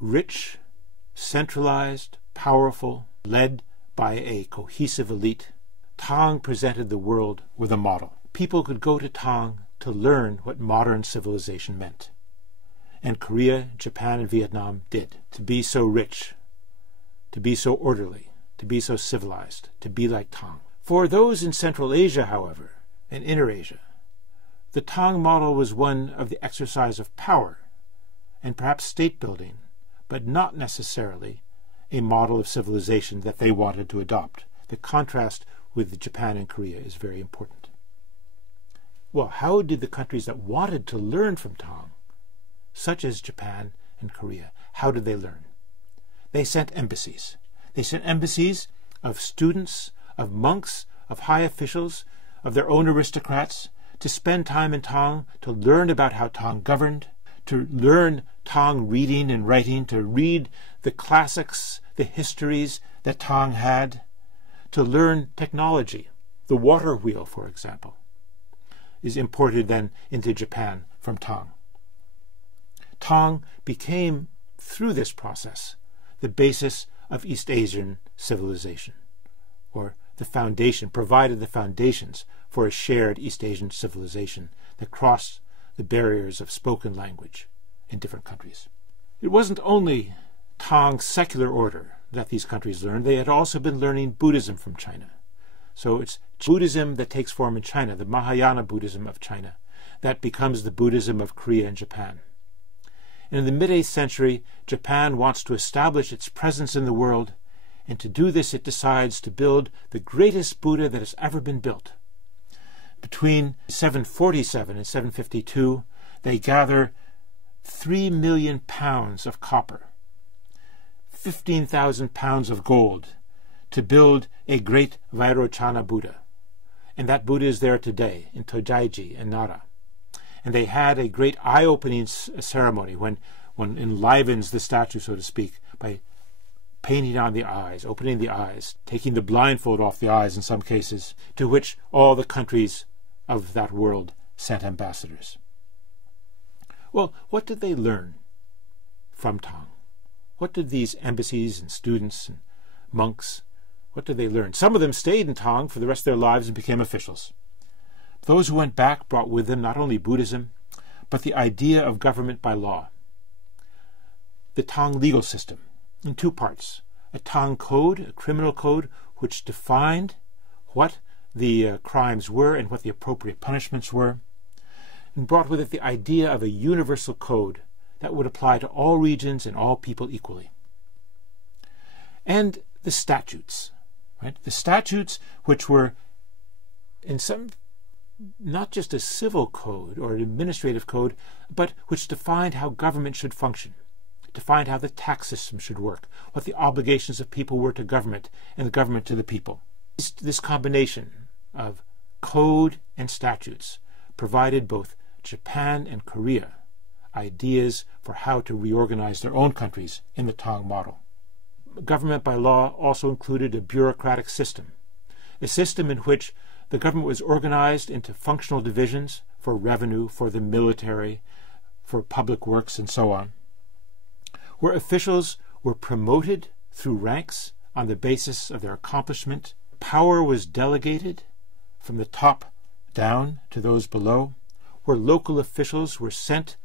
rich, centralized, powerful, led by a cohesive elite, Tang presented the world with a model. People could go to Tang to learn what modern civilization meant. And Korea, Japan, and Vietnam did. To be so rich, to be so orderly, to be so civilized, to be like Tang. For those in Central Asia, however, and Inner Asia, the Tang model was one of the exercise of power and perhaps state building, but not necessarily a model of civilization that they wanted to adopt. The contrast with Japan and Korea is very important. Well, how did the countries that wanted to learn from Tang, such as Japan and Korea, how did they learn? They sent embassies. They sent embassies of students, of monks, of high officials, of their own aristocrats, to spend time in Tang, to learn about how Tang governed, to learn Tang reading and writing, to read the classics, the histories that Tang had, to learn technology. The water wheel, for example, is imported then into Japan from Tang. Tang became, through this process, the basis of East Asian civilization, or the foundation, provided the foundations for a shared East Asian civilization that crossed the barriers of spoken language in different countries. It wasn't only Tang's secular order that these countries learned. They had also been learning Buddhism from China. So it's Buddhism that takes form in China, the Mahayana Buddhism of China, that becomes the Buddhism of Korea and Japan. And in the mid-8th century, Japan wants to establish its presence in the world, and to do this it decides to build the greatest Buddha that has ever been built. Between 747 and 752, they gather 3 million pounds of copper, 15,000 pounds of gold, to build a great Vairochana Buddha. And that Buddha is there today in Todaiji in Nara. And they had a great eye-opening ceremony when one enlivens the statue, so to speak, by painting on the eyes, opening the eyes, taking the blindfold off the eyes in some cases, to which all the countries of that world sent ambassadors. Well, what did they learn from Tang? What did these embassies and students and monks, what did they learn? Some of them stayed in Tang for the rest of their lives and became officials. Those who went back brought with them not only Buddhism, but the idea of government by law. The Tang legal system in two parts. A Tang code, a criminal code, which defined what the crimes were and what the appropriate punishments were, and brought with it the idea of a universal code that would apply to all regions and all people equally. And the statutes, right? The statutes which were in some, not just a civil code or an administrative code, but which defined how government should function, defined how the tax system should work, what the obligations of people were to government and the government to the people. This combination of code and statutes provided both Japan and Korea ideas for how to reorganize their own countries in the Tang model. Government by law also included a bureaucratic system, a system in which the government was organized into functional divisions for revenue, for the military, for public works, and so on, where officials were promoted through ranks on the basis of their accomplishment. Power was delegated from the top down to those below, where local officials were sent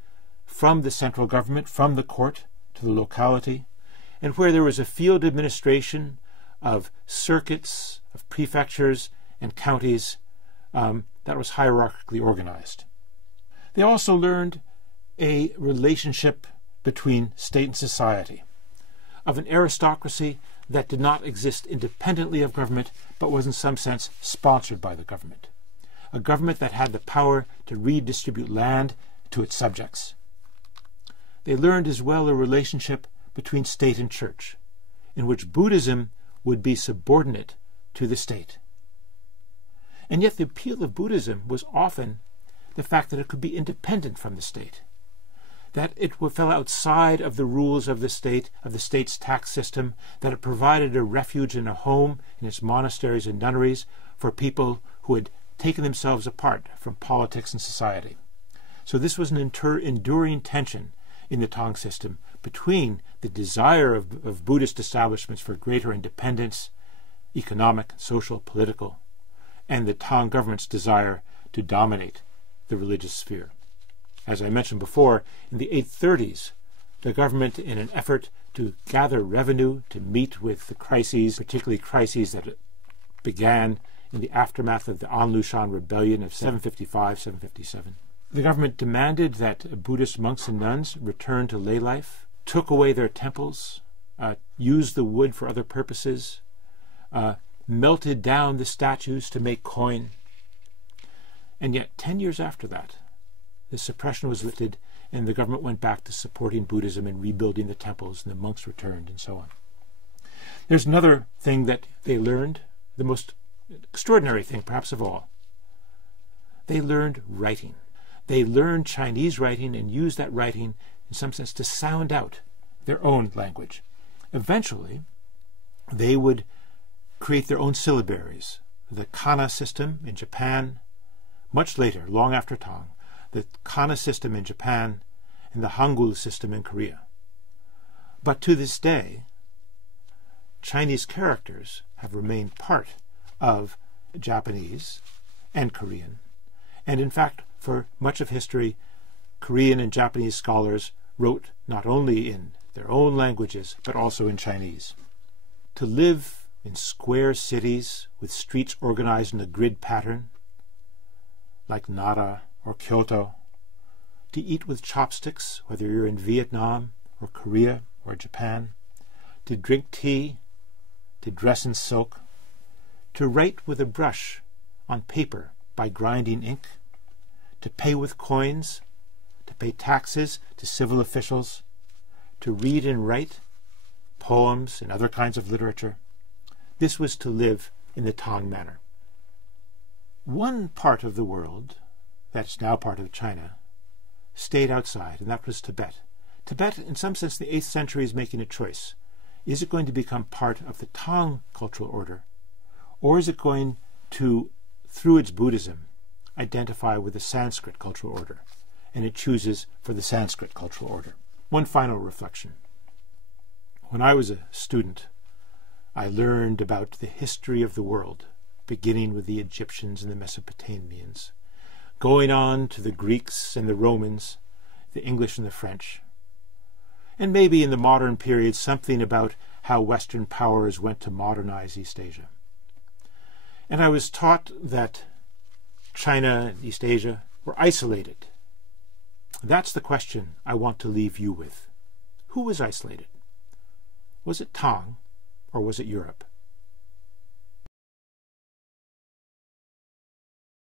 from the central government, from the court to the locality, and where there was a field administration of circuits, of prefectures and counties that was hierarchically organized. They also learned a relationship between state and society, of an aristocracy that did not exist independently of government, but was in some sense sponsored by the government. A government that had the power to redistribute land to its subjects. They learned as well a relationship between state and church, in which Buddhism would be subordinate to the state. And yet the appeal of Buddhism was often the fact that it could be independent from the state, that it fell outside of the rules of the state's tax system, that it provided a refuge and a home in its monasteries and nunneries for people who had taken themselves apart from politics and society. So this was an enduring tension in the Tang system between the desire of Buddhist establishments for greater independence, economic, social, political, and the Tang government's desire to dominate the religious sphere. As I mentioned before, in the 830s, the government, in an effort to gather revenue to meet with the crises, particularly crises that began in the aftermath of the An-Lushan rebellion of 755-757, the government demanded that Buddhist monks and nuns return to lay life, took away their temples, used the wood for other purposes, melted down the statues to make coin. And yet, 10 years after that, the suppression was lifted and the government went back to supporting Buddhism and rebuilding the temples, and the monks returned, and so on. There's another thing that they learned, the most extraordinary thing perhaps of all. They learned writing. They learned Chinese writing and used that writing in some sense to sound out their own language. Eventually, they would create their own syllabaries. The kana system in Japan, much later, long after Tang, the kana system in Japan, and the Hangul system in Korea. But to this day, Chinese characters have remained part of Japanese and Korean. And in fact, for much of history, Korean and Japanese scholars wrote not only in their own languages, but also in Chinese. To live in square cities with streets organized in a grid pattern, like Nara or Kyoto, to eat with chopsticks, whether you're in Vietnam or Korea or Japan, to drink tea, to dress in silk, to write with a brush on paper by grinding ink, to pay with coins, to pay taxes to civil officials, to read and write poems and other kinds of literature. This was to live in the Tang manner. One part of the world, that's now part of China, stayed outside, and that was Tibet. Tibet, in some sense, the 8th century is making a choice. Is it going to become part of the Tang cultural order, or is it going to, through its Buddhism, identify with the Sanskrit cultural order? And it chooses for the Sanskrit cultural order. One final reflection. When I was a student, I learned about the history of the world, beginning with the Egyptians and the Mesopotamians, going on to the Greeks and the Romans, the English and the French, and maybe in the modern period something about how Western powers went to modernize East Asia. And I was taught that China and East Asia were isolated. That's the question I want to leave you with. Who was isolated? Was it Tang, or was it Europe?